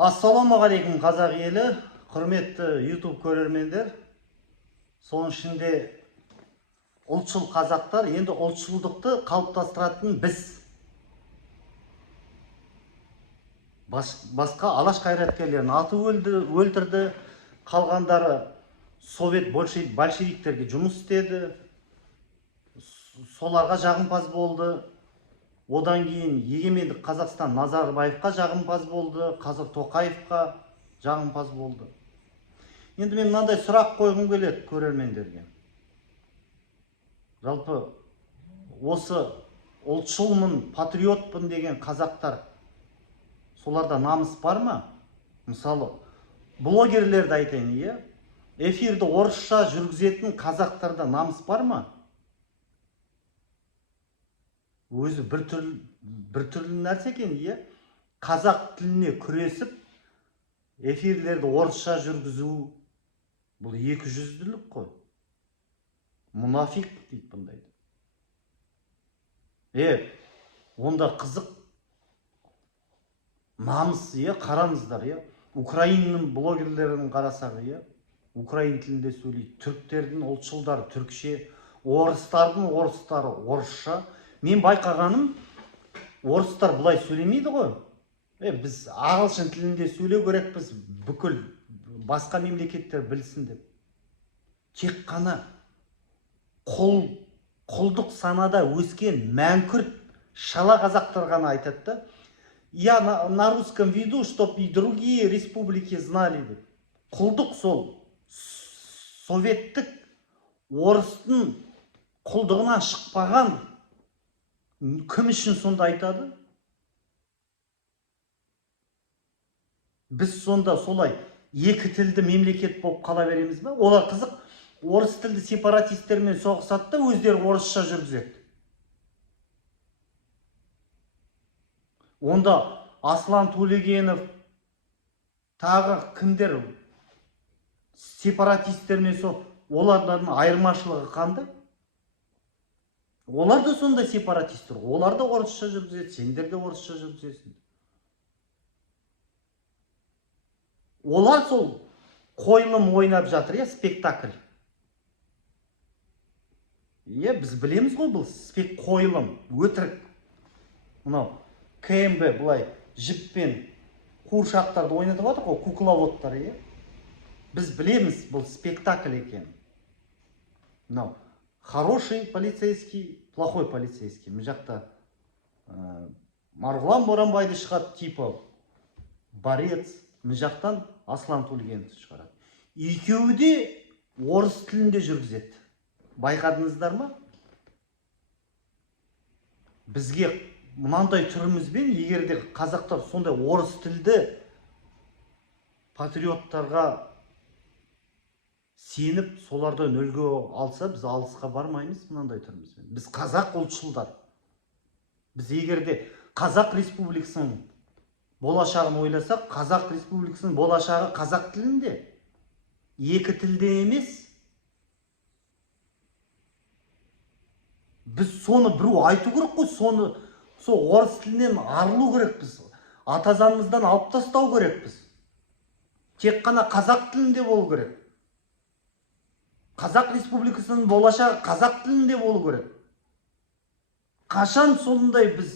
Ассалаумағалейкум қазақ елі, құрметті YouTube көрермендер. Соның ішінде ұлтшыл қазақтар, енді ұлтшылдықты қалыптастыратын біз. Басқа алаш қайраткерлерін аты өлтірді, қалғандары совет большевиктерге жұмыс істеді, соларға жағымпаз болды. Одан кейін егемендік Қазақстан Назарбаевқа жағымпаз болды, қазір Тоқаевқа жағымпаз болды. Енді мен мынандай сұрақ қойғым келеді көрермендерге. Жалпы осы ұлтшылмын, патриотпын деген қазақтар, соларда намыс бар ма? Мысалы, блогерлерді айтайын, эфирді орысша жүргізетін қазақтарда намыс бар ма? Өзі бір түрлі нәрсе екен, қазақ тіліне күресіп, эфирлерді орысша жүргізу, бұл екі жүзділік қой. Мұнафиқ дейді бұндайды. Онда қызық намыс, қараңыздар, Украинаның блогерлерін қарасақ, Украин тілінде сөйлейді, түріктердің ұлтшылдары түрікше, орыстардың орыстары орысша. Мен байқағаным, орыстар бұлай сөйлемейді ғой. Біз ағылшын тілінде сөйлеу керекпіз, бүкіл басқа мемлекеттер білсін деп. Тек қана құлдық санада өскен мәңкүрт шала қазақтар ғана айтады. Я на русском виду, чтоб и другие республики знали деп. Құлдық сол советтік орыстың құлдығынан шықпаған кім үшін сонда айтады? Біз сонда солай екі тілді мемлекет болып қала береміз ба? Олар қызық, орыс тілді сепаратистермен соғысады да өздері орысша жүргізеді. Онда Аслан Төлегенов тағы кімдер сепаратистермен соғысады, олардың айырмашылығы қандай? Олар да сонда сепаратистер, олар да орысша жүргізеді, сендер де орысша жүргізесің. Олар сол қойылым ойнап жатыр, спектакль. Біз білеміз ғой, бұл қойылым, өтірік. Мынау КМБ бұлай жіппен қуыршақтарды ойнатып жатыр ғой, кукловодтар. Біз білеміз, бұл спектакль екен. Мынау хороший полицейский, плохой полицейский. Мен жақта Марғұлан Боранбайды шығады, типа борец. Мен жақтан Аслан Төлегеновті шығарады. Екеуі де орыс тілінде жүргізеді. Байқадыңыздар ма? Бізге мынандай түрімізбен, егерде қазақтар сондай орыс тілді патриоттарға сеніп, солардан үлгі алса, біз алысқа бармаймыз мынандай түрімізбен. Біз қазақ ұлтшылдар. Біз егерде Қазақ Республикасының болашағын ойласақ, Қазақ Республикасының болашағы қазақ тілінде, екі тілде емес. Біз соны біреу айту керек қой, сол орыс тілінен арылу керекпіз. Атазаңымыздан алып тастау керекпіз. Тек қана қазақ тілінде болу керек. Қазақ Республикасының болашағы қазақ тілінде болу керек. Қашан сондай біз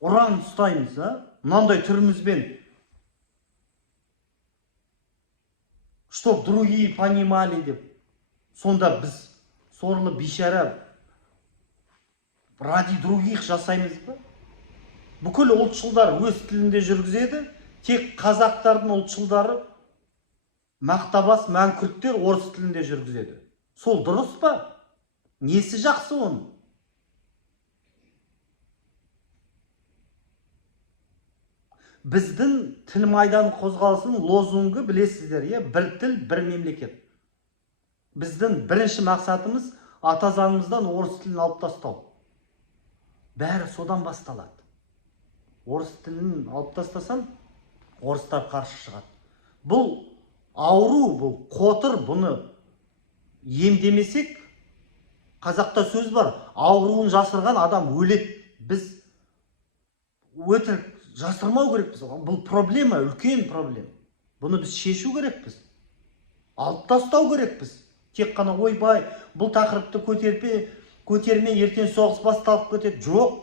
ұран ұстаймыз, мынандай түрімізбен, чтоб другие понимали деп. Сонда біз сорлы бейшара ради других жасаймыз ба? Бүкіл ұлтшылдар өз тілінде жүргізеді, тек қазақтардың ұлтшылдары мақтабас мәңкүрттер орыс тілінде жүргізеді. Сол дұрыс па? Несі жақсы оның? Біздің тіл майдан қозғалысының лозунгы білесіздер, бір тіл, бір мемлекет. Біздің бірінші мақсатымыз атазаңымыздан орыс тілін алып тастау. Бәрі содан басталады. Орыс тілін алып тастасам, орыстар қарсы шығады. Бұл ауру, бұл қотыр, бұны емдемесек, қазақта сөз бар, ауруын жасырған адам өледі. Біз өтірік жасырмау керекпіз. Бұл проблема, үлкен проблема. Бұны біз шешу керекпіз. Алып тастау керекпіз. Тек қана ойбай, бұл тақырыпты көтерме, ертең соғыс басталып кетеді. Жоқ.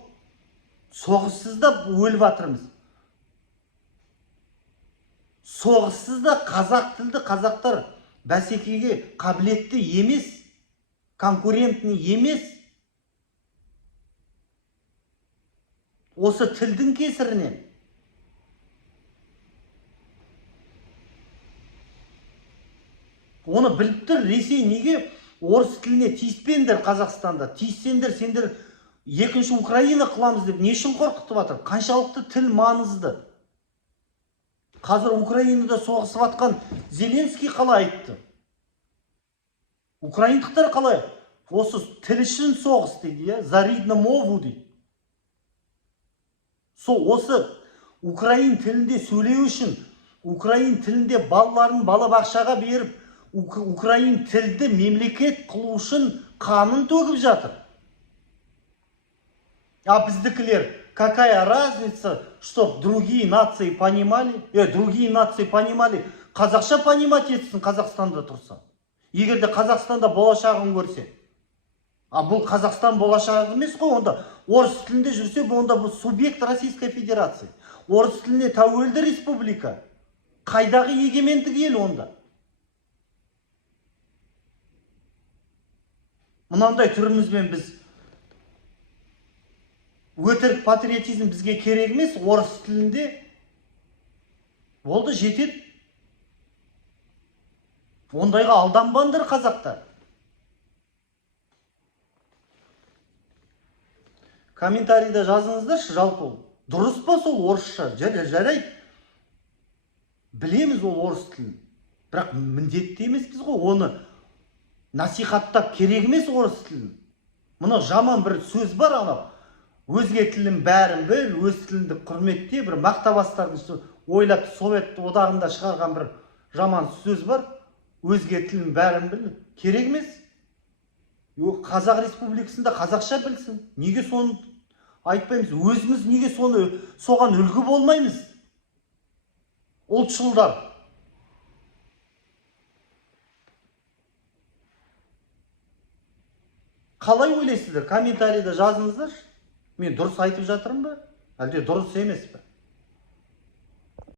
Соғыссыз да өліп жатырмыз. Соғыссыз да қазақ тілді қазақтар бәсекеге қабілетті емес, конкурентный емес. Осы тілдің кесірінен. Оны біліп тұр, Ресей неге орыс тіліне тиіспеңдер Қазақстанда, тиіссеңдер, сендер екінші Украина қыламыз деп не үшін қорқытып жатыр? Қаншалықты тіл маңызды? Қазір Украинада соғысып жатқан Зеленский қалай айтты? Украиндықтар қалай? Осы тіл үшін соғыс дейді, за рідну мову дейді. Осы украин тілінде сөйлеу үшін, украин тілінде балаларын балабақшаға беріп, украин тілді мемлекет қылу үшін қанын төгіп жатыр. А біздікілер, какая разница, чтоб другие нации понимали, қазақша понимать етсін Қазақстанда тұрса. Егерде Қазақстанда болашағын көрсе. А бұл Қазақстан болашағы емес қой, онда орыс тілінде жүрсе, онда бұл субъект Российской Федерации. Орыс тіліне тәуелді республика. Қайдағы егемендік ел онда? Мынандай түрімізбен біз өтірік патриотизм бізге керек емес, орыс тілінде болды, жетеді. Ондайға алданбаңдар қазақтар. Комментарийда жазыңыздаршы, жалпы дұрыс па сол орысша? Жарайды. Білеміз ол орыс тілін. Бірақ міндетті емеспіз ғой, оны насихаттап керек емес орыс тілін. Мұны жаман бір сөз бар, анау. Өзге тілін бәрін біл, өз тілінді құрметте, бір мақтабастардың ойлап Совет одағында шығарған бір жаман сөз бар. Өзге тілін бәрін біл. Керек емес. Қазақ Республикасында қазақша білсін. Неге соны айтпаймыз? Өзіміз неге соған үлгі болмаймыз? Ұлтшылдар. Қалай ойлайсыздар? Комментарийда жазыңыздар. Мен дұрыс айтып жатырмын ба? Әлде дұрыс емес пе?